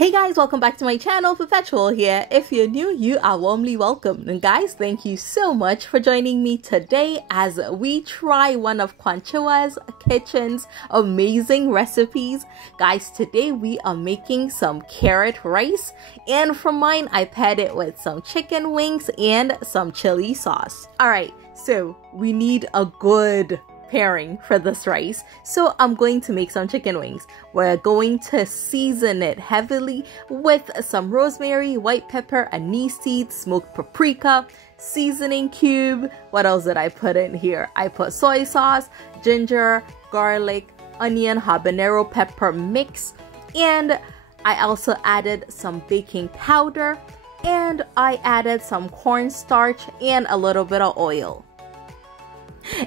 Hey guys, welcome back to my channel. Perpetual here. If you're new, you are warmly welcome. And guys, thank you so much for joining me today as we try one of Kwanchewa's Kitchen's amazing recipes. Guys, today we are making some carrot rice, and for mine, I paired it with some chicken wings and some chili sauce. Alright, so we need a good pairing for this rice, so I'm going to make some chicken wings. We're going to season it heavily with some rosemary, white pepper, anise seed, smoked paprika, seasoning cube. What else did I put in here? I put soy sauce, ginger, garlic, onion, habanero pepper mix, and I also added some baking powder, and I added some cornstarch and a little bit of oil.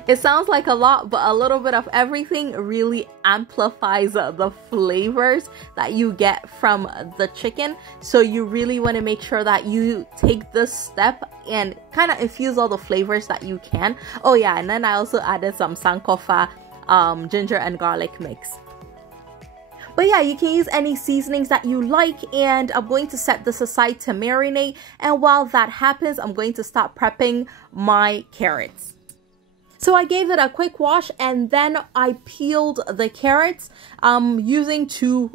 It sounds like a lot, but a little bit of everything really amplifies the flavors that you get from the chicken. So you really want to make sure that you take this step and kind of infuse all the flavors that you can. Oh yeah, and then I also added some sankofa ginger and garlic mix. But yeah, you can use any seasonings that you like, and I'm going to set this aside to marinate. And while that happens, I'm going to start prepping my carrots. So I gave it a quick wash, and then I peeled the carrots using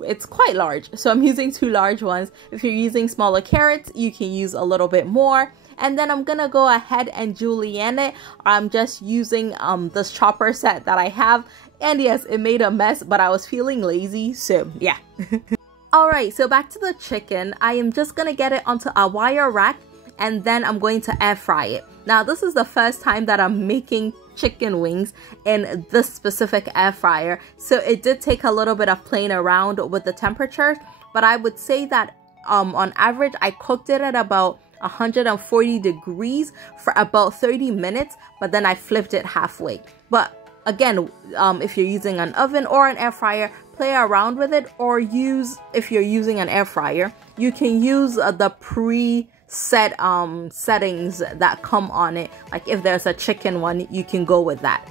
it's quite large, so I'm using 2 large ones. If you're using smaller carrots, you can use a little bit more. And then I'm gonna go ahead and julienne it. I'm just using this chopper set that I have, and yes, it made a mess, but I was feeling lazy, so yeah. Alright, so back to the chicken. I am just gonna get it onto a wire rack, and then I'm going to air fry it. Now, this is the first time that I'm making chicken wings in this specific air fryer, so it did take a little bit of playing around with the temperature, but I would say that on average I cooked it at about 140 degrees for about 30 minutes, but then I flipped it halfway. But again, if you're using an oven or an air fryer, play around with it, or if you're using an air fryer, you can use the preset settings that come on it. Like if there's a chicken one, you can go with that.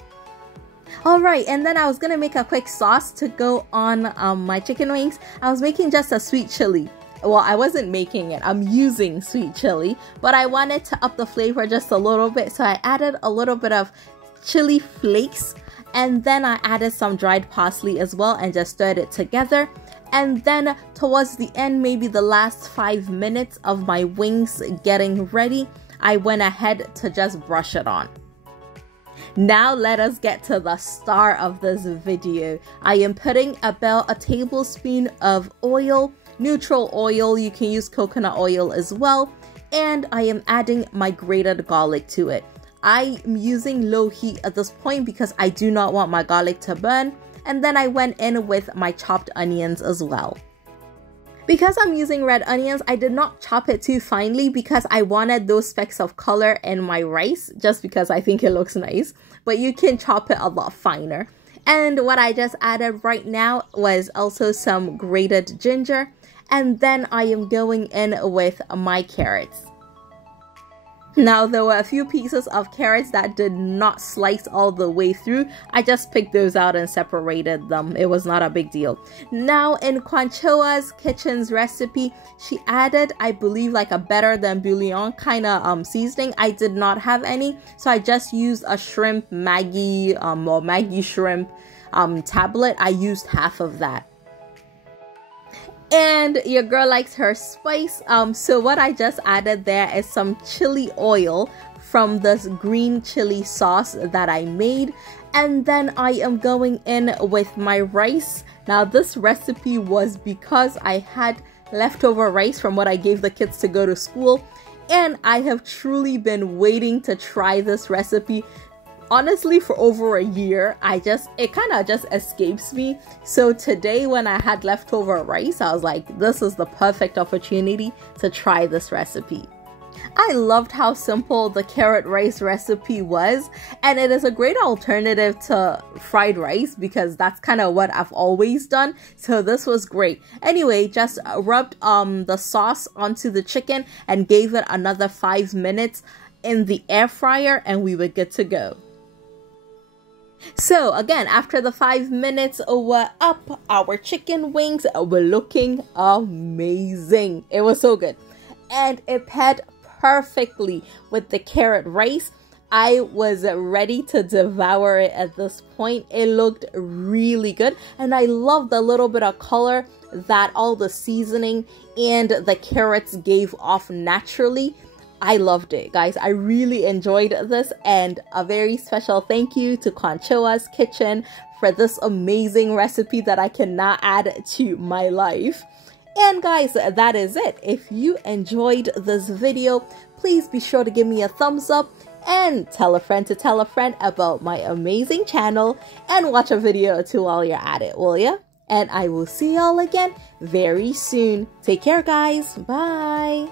Alright, and then I was gonna make a quick sauce to go on my chicken wings. I was making just a sweet chili. Well, I wasn't making it, I'm using sweet chili, but I wanted to up the flavor just a little bit, so I added a little bit of chili flakes, and then I added some dried parsley as well and just stirred it together. And then towards the end, maybe the last 5 minutes of my wings getting ready, I went ahead to just brush it on. Now let us get to the star of this video. I am putting about a tablespoon of oil, neutral oil. You can use coconut oil as well. And I am adding my grated garlic to it. I am using low heat at this point because I do not want my garlic to burn. And then I went in with my chopped onions as well. Because I'm using red onions, I did not chop it too finely because I wanted those specks of color in my rice, just because I think it looks nice. But you can chop it a lot finer. And what I just added right now was also some grated ginger. And then I am going in with my carrots. Now, there were a few pieces of carrots that did not slice all the way through. I just picked those out and separated them. It was not a big deal. Now, in Kwanchewa's Kitchen's recipe, she added, I believe, like a better than bouillon kind of seasoning. I did not have any, so I just used a shrimp Maggi or Maggi shrimp tablet. I used half of that. And your girl likes her spice, so what I just added there is some chili oil from this green chili sauce that I made. And then I am going in with my rice. Now this recipe was because I had leftover rice from what I gave the kids to go to school, and I have truly been waiting to try this recipe. Honestly, for over a year. It kind of just escapes me. So today when I had leftover rice, I was like, this is the perfect opportunity to try this recipe. I loved how simple the carrot rice recipe was, and it is a great alternative to fried rice because that's kind of what I've always done. So this was great. Anyway, just rubbed the sauce onto the chicken and gave it another 5 minutes in the air fryer, and we were good to go. So again, after the 5 minutes were up, our chicken wings were looking amazing. It was so good. And it paired perfectly with the carrot rice. I was ready to devour it at this point. It looked really good. And I love the little bit of color that all the seasoning and the carrots gave off naturally. I loved it, guys. I really enjoyed this, and a very special thank you to Quanchoa's Kitchen for this amazing recipe that I cannot add to my life. And guys, that is it. If you enjoyed this video, please be sure to give me a thumbs up and tell a friend to tell a friend about my amazing channel, and watch a video or two while you're at it, will ya? And I will see y'all again very soon. Take care, guys. Bye.